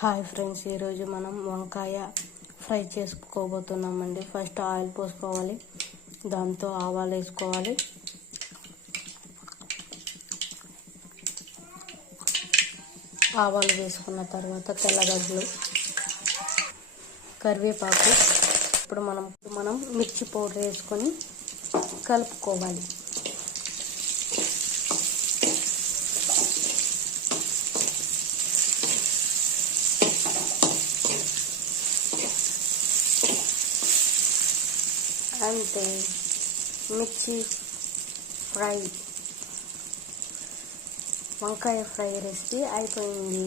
Hi friends, ఈరోజు మనం వంకాయ ఫ్రై చేసుకోబోతున్నామండి. ఫస్ట్ ఆయిల్ పోసుకోవాలి, దాంతో ఆవాలు వేసుకోవాలి. ఆవాలు వేసుకున్న తర్వాత తెల్లగడ్డలు, కరివేపాకు. ఇప్పుడు మనం మిర్చి పౌడర్ వేసుకొని కలుపుకోవాలి. అంతే, మిర్చి ఫ్రై, వంకాయ ఫ్రై రెసిపీ అయిపోయింది.